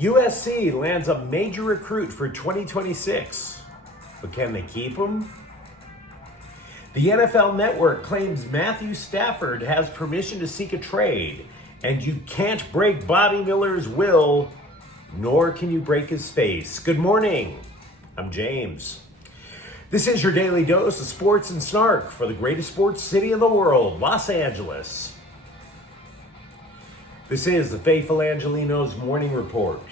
USC lands a major recruit for 2026, but can they keep him? The NFL Network claims Matthew Stafford has permission to seek a trade, and you can't break Bobby Miller's will, nor can you break his face. Good morning, I'm James. This is your daily dose of sports and snark for the greatest sports city in the world, Los Angeles. This is the faithful Angelenos morning report.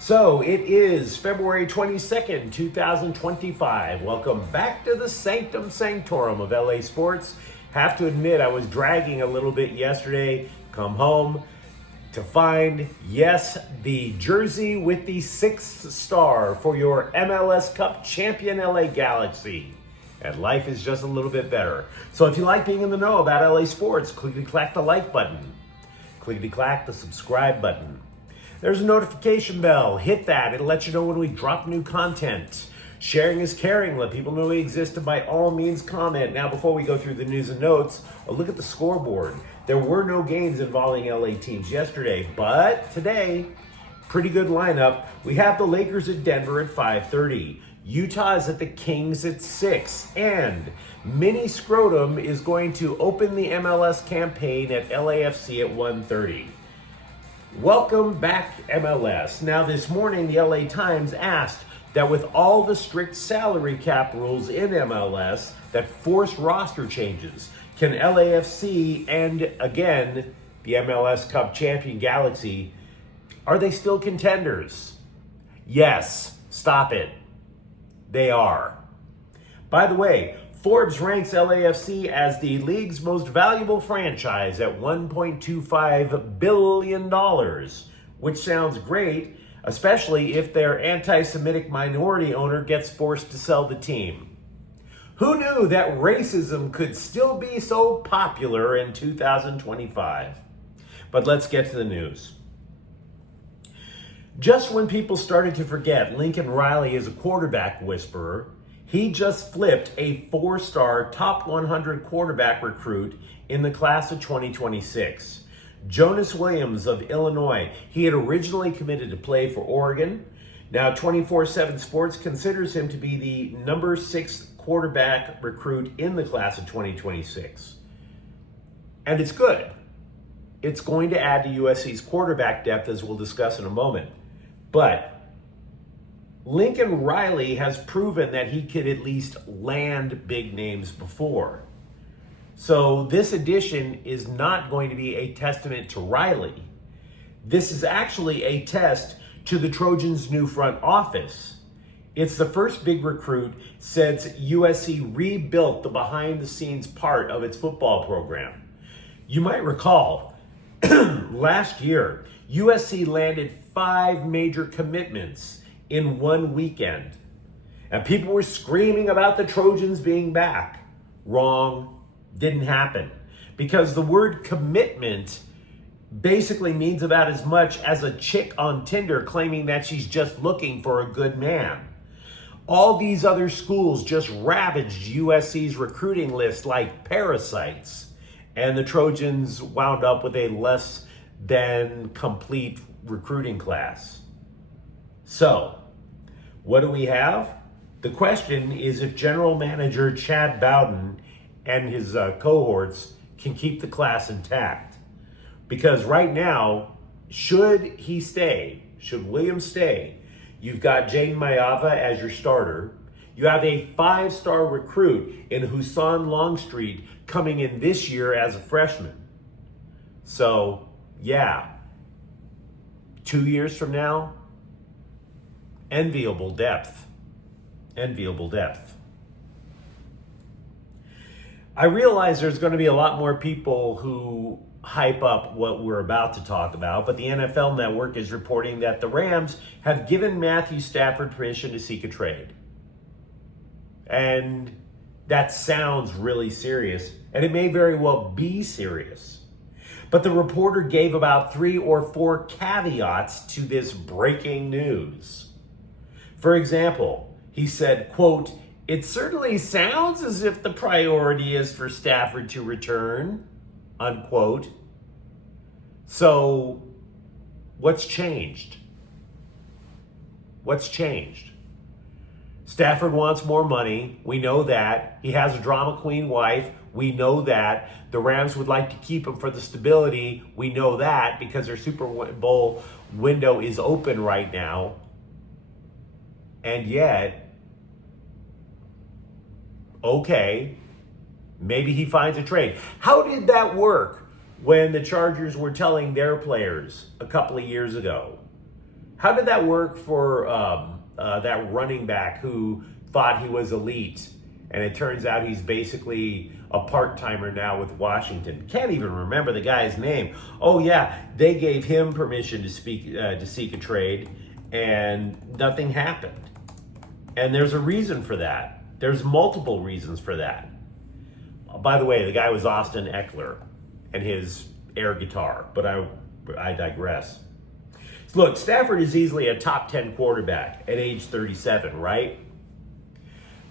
So it is February 22nd, 2025. Welcome back to the sanctum sanctorum of LA sports. Have to admit, I was dragging a little bit yesterday. Come home to find, yes, the jersey with the 6th star for your MLS Cup champion LA Galaxy. And life is just a little bit better. So if you like being in the know about LA sports, clickety-clack the like button. Clickety-clack the subscribe button. There's a notification bell. Hit that. It'll let you know when we drop new content. Sharing is caring. Let people know we exist, and by all means comment. Now, before we go through the news and notes, a look at the scoreboard. There were no games involving LA teams yesterday, but today, pretty good lineup. We have the Lakers at Denver at 5:30. Utah is at the Kings at 6. And Mini Scrotum is going to open the MLS campaign at LAFC at 1:30. Welcome back, MLS. Now, this morning, the LA Times asked that with all the strict salary cap rules in MLS that force roster changes, can LAFC and, again, the MLS Cup champion Galaxy, are they still contenders? Yes. Stop it. They are. By the way, Forbes ranks LAFC as the league's most valuable franchise at $1.25 billion, which sounds great, especially if their anti-Semitic minority owner gets forced to sell the team. Who knew that racism could still be so popular in 2025? But let's get to the news. Just when people started to forget Lincoln Riley is a quarterback whisperer, he just flipped a 4-star top 100 quarterback recruit in the class of 2026. Jonas Williams of Illinois. He had originally committed to play for Oregon. Now 24/7 Sports considers him to be the number 6 quarterback recruit in the class of 2026. And it's good. It's going to add to USC's quarterback depth, as we'll discuss in a moment. But Lincoln Riley has proven that he could at least land big names before. So this addition is not going to be a testament to Riley. This is actually a test to the Trojans' new front office. It's the first big recruit since USC rebuilt the behind-the-scenes part of its football program. You might recall, last year, USC landed 5 major commitments in one weekend. And people were screaming about the Trojans being back. Wrong. Didn't happen. Because the word commitment basically means about as much as a chick on Tinder claiming that she's just looking for a good man. All these other schools just ravaged USC's recruiting list like parasites. And the Trojans wound up with a less than complete recruiting class. So, what do we have? The question is if General Manager Chad Bowden and his cohorts can keep the class intact. Because right now, should Williams stay, you've got Jaden Mayava as your starter. You have a 5-star recruit in Husan Longstreet coming in this year as a freshman. So, yeah, 2 years from now, enviable depth. Enviable depth. I realize there's going to be a lot more people who hype up what we're about to talk about, but the NFL Network is reporting that the Rams have given Matthew Stafford permission to seek a trade. And that sounds really serious, and it may very well be serious. But the reporter gave about 3 or 4 caveats to this breaking news. For example, he said, quote, "It certainly sounds as if the priority is for Stafford to return," unquote. So what's changed? What's changed? Stafford wants more money. We know that. He has a drama queen wife. We know that. The Rams would like to keep him for the stability. We know that because their Super Bowl window is open right now. And yet, okay, maybe he finds a trade. How did that work when the Chargers were telling their players a couple of years ago? How did that work for that running back who thought he was elite, and it turns out he's basically a part-timer now with Washington? Can't even remember the guy's name. Oh yeah, they gave him permission to seek a trade, and nothing happened. And there's a reason for that. There's multiple reasons for that. By the way, the guy was Austin Eckler and his air guitar, but I digress. Look, Stafford is easily a top 10 quarterback at age 37, right?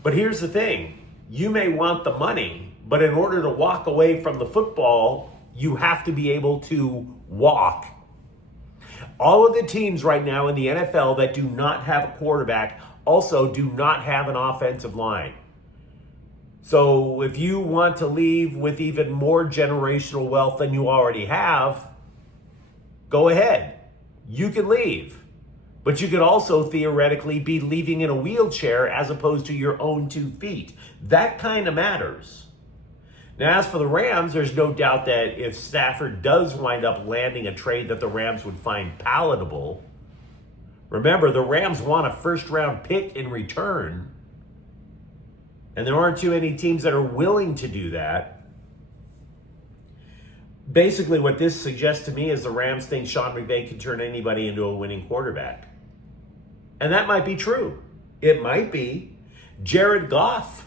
But here's the thing. You may want the money, but in order to walk away from the football, you have to be able to walk. All of the teams right now in the NFL that do not have a quarterback also do not have an offensive line. So if you want to leave with even more generational wealth than you already have, go ahead. You can leave. But you could also theoretically be leaving in a wheelchair as opposed to your own 2 feet. That kind of matters. Now, as for the Rams, there's no doubt that if Stafford does wind up landing a trade that the Rams would find palatable, remember, the Rams want a first-round pick in return. And there aren't too many teams that are willing to do that. Basically, what this suggests to me is the Rams think Sean McVay can turn anybody into a winning quarterback. And that might be true. It might be. Jared Goff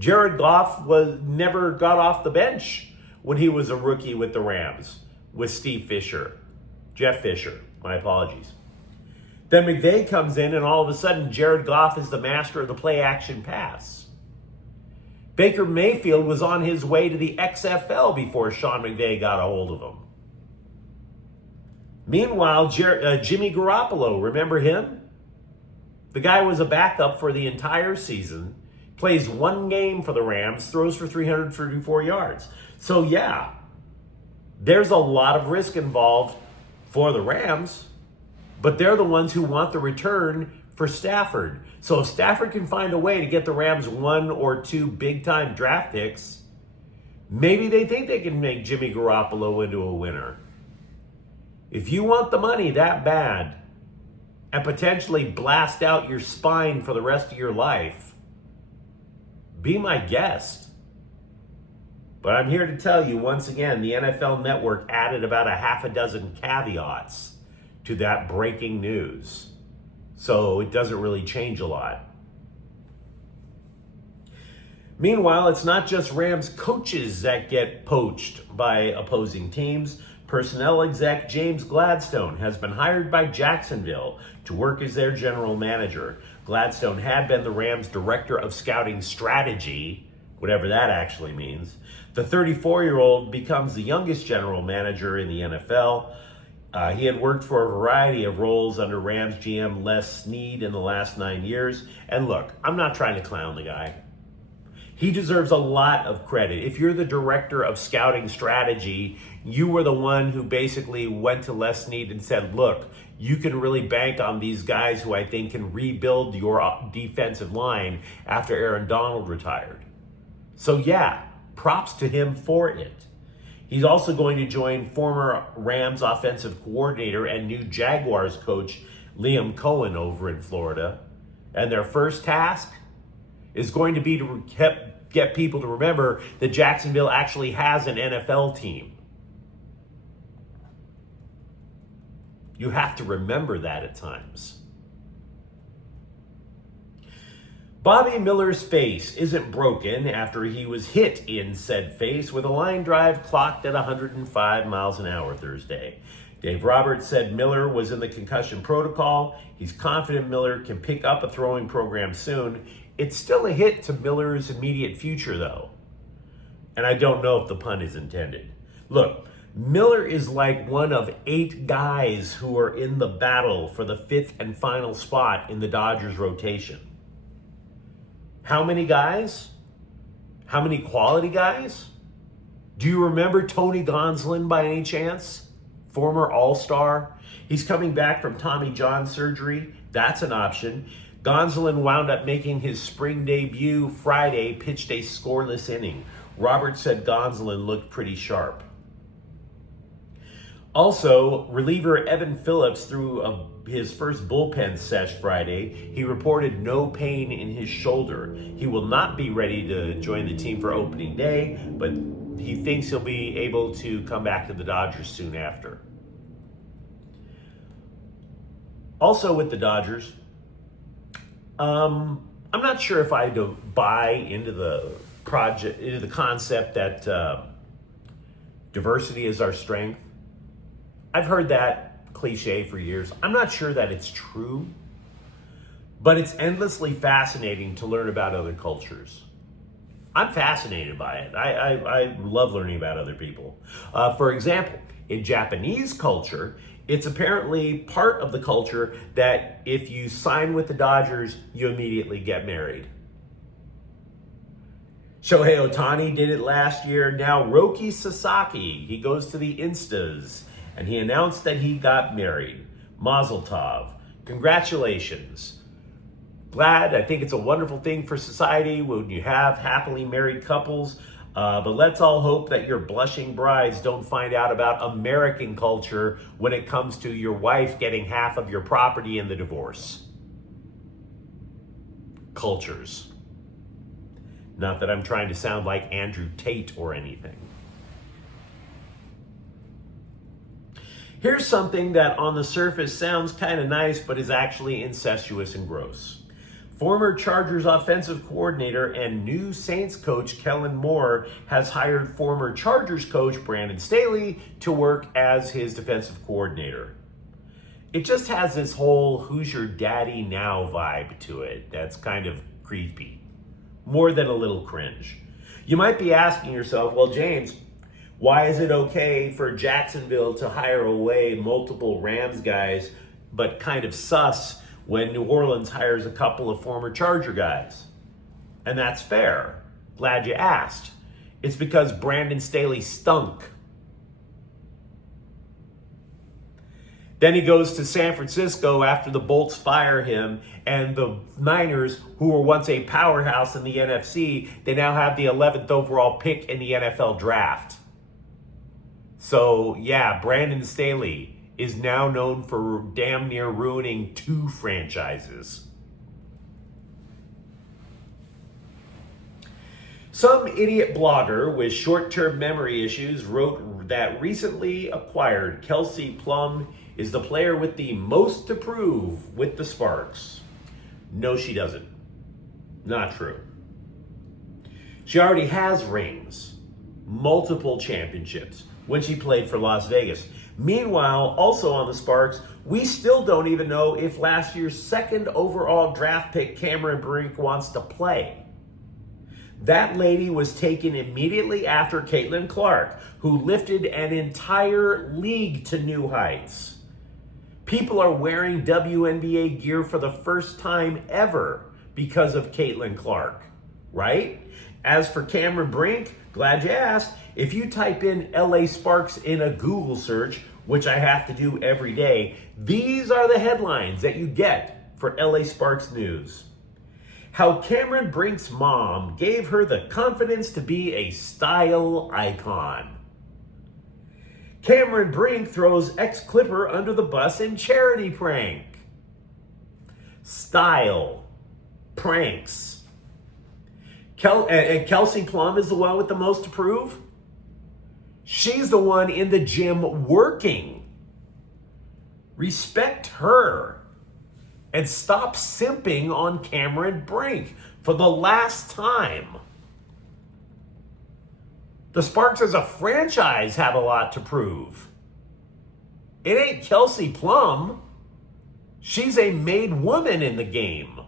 never got off the bench when he was a rookie with the Rams, with Jeff Fisher, my apologies. Then McVay comes in and all of a sudden Jared Goff is the master of the play-action pass. Baker Mayfield was on his way to the XFL before Sean McVay got a hold of him. Meanwhile, Jimmy Garoppolo, remember him? The guy was a backup for the entire season, plays one game for the Rams, throws for 334 yards. So yeah, there's a lot of risk involved for the Rams, but they're the ones who want the return for Stafford. So if Stafford can find a way to get the Rams 1 or 2 big-time draft picks, maybe they think they can make Jimmy Garoppolo into a winner. If you want the money that bad and potentially blast out your spine for the rest of your life, be my guest. But I'm here to tell you, once again, the NFL Network added about a half a dozen caveats to that breaking news. So it doesn't really change a lot. Meanwhile, it's not just Rams coaches that get poached by opposing teams. Personnel exec James Gladstone has been hired by Jacksonville to work as their general manager. Gladstone had been the Rams' director of scouting strategy, whatever that actually means. The 34-year-old becomes the youngest general manager in the NFL. He had worked for a variety of roles under Rams GM Les Snead in the last 9 years. And look, I'm not trying to clown the guy. He deserves a lot of credit. If you're the director of scouting strategy, you were the one who basically went to Les Snead and said, look, you can really bank on these guys who I think can rebuild your defensive line after Aaron Donald retired. So yeah, props to him for it. He's also going to join former Rams offensive coordinator and new Jaguars coach Liam Cohen over in Florida. And their first task is going to be to get people to remember that Jacksonville actually has an NFL team. You have to remember that at times. Bobby Miller's face isn't broken after he was hit in said face with a line drive clocked at 105 miles an hour Thursday. Dave Roberts said Miller was in the concussion protocol. He's confident Miller can pick up a throwing program soon. It's still a hit to Miller's immediate future, though. And I don't know if the pun is intended. Look, Miller is like one of 8 guys who are in the battle for the 5th and final spot in the Dodgers rotation. How many guys? How many quality guys? Do you remember Tony Gonsolin by any chance? Former All-Star. He's coming back from Tommy John surgery. That's an option. Gonsolin wound up making his spring debut Friday, pitched a scoreless inning. Robert said Gonsolin looked pretty sharp. Also, reliever Evan Phillips threw his first bullpen sesh Friday. He reported no pain in his shoulder. He will not be ready to join the team for opening day, but he thinks he'll be able to come back to the Dodgers soon after. Also with the Dodgers, I'm not sure if I buy into the concept that diversity is our strength. I've heard that cliche for years. I'm not sure that it's true, but it's endlessly fascinating to learn about other cultures. I'm fascinated by it. I love learning about other people. For example, in Japanese culture, it's apparently part of the culture that if you sign with the Dodgers, you immediately get married. Shohei Ohtani did it last year. Now Roki Sasaki, he goes to the Instas, and he announced that he got married. Mazel tov. Congratulations. Glad. I think it's a wonderful thing for society when you have happily married couples. But let's all hope that your blushing brides don't find out about American culture when it comes to your wife getting half of your property in the divorce. Cultures. Not that I'm trying to sound like Andrew Tate or anything. Here's something that on the surface sounds kind of nice, but is actually incestuous and gross. Former Chargers offensive coordinator and new Saints coach Kellen Moore has hired former Chargers coach Brandon Staley to work as his defensive coordinator. It just has this whole who's your daddy now vibe to it that's kind of creepy, more than a little cringe. You might be asking yourself, well, James, why is it okay for Jacksonville to hire away multiple Rams guys, but kind of sus when New Orleans hires a couple of former Charger guys? And that's fair. Glad you asked. It's because Brandon Staley stunk. Then he goes to San Francisco after the Bolts fire him, and the Niners, who were once a powerhouse in the NFC, they now have the 11th overall pick in the NFL draft. So, yeah, Brandon Staley is now known for damn near ruining 2 franchises. Some idiot blogger with short-term memory issues wrote that recently acquired Kelsey Plum is the player with the most to prove with the Sparks. No, she doesn't. Not true. She already has rings, multiple championships, when she played for Las Vegas. Meanwhile, also on the Sparks, we still don't even know if last year's 2nd overall draft pick Cameron Brink wants to play. That lady was taken immediately after Caitlin Clark, who lifted an entire league to new heights. People are wearing WNBA gear for the first time ever because of Caitlin Clark, right? As for Cameron Brink, glad you asked. If you type in LA Sparks in a Google search, which I have to do every day, these are the headlines that you get for LA Sparks News. How Cameron Brink's mom gave her the confidence to be a style icon. Cameron Brink throws ex-Clipper under the bus in charity prank. Style. Pranks. Kelsey Plum is the one with the most to prove? She's the one in the gym working. Respect her. And stop simping on Cameron Brink for the last time. The Sparks as a franchise have a lot to prove. It ain't Kelsey Plum. She's a made woman in the game.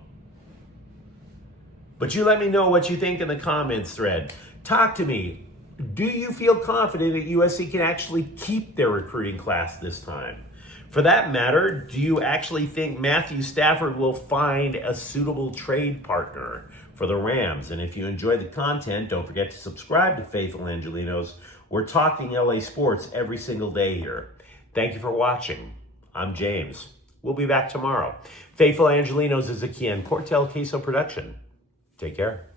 But you let me know what you think in the comments thread. Talk to me. do you feel confident that USC can actually keep their recruiting class this time? For that matter, do you actually think Matthew Stafford will find a suitable trade partner for the Rams? And if you enjoy the content, don't forget to subscribe to Faithful Angelenos. We're talking LA sports every single day here. Thank you for watching. I'm James. We'll be back tomorrow. Faithful Angelenos is a Kian Cortel Queso production. Take care.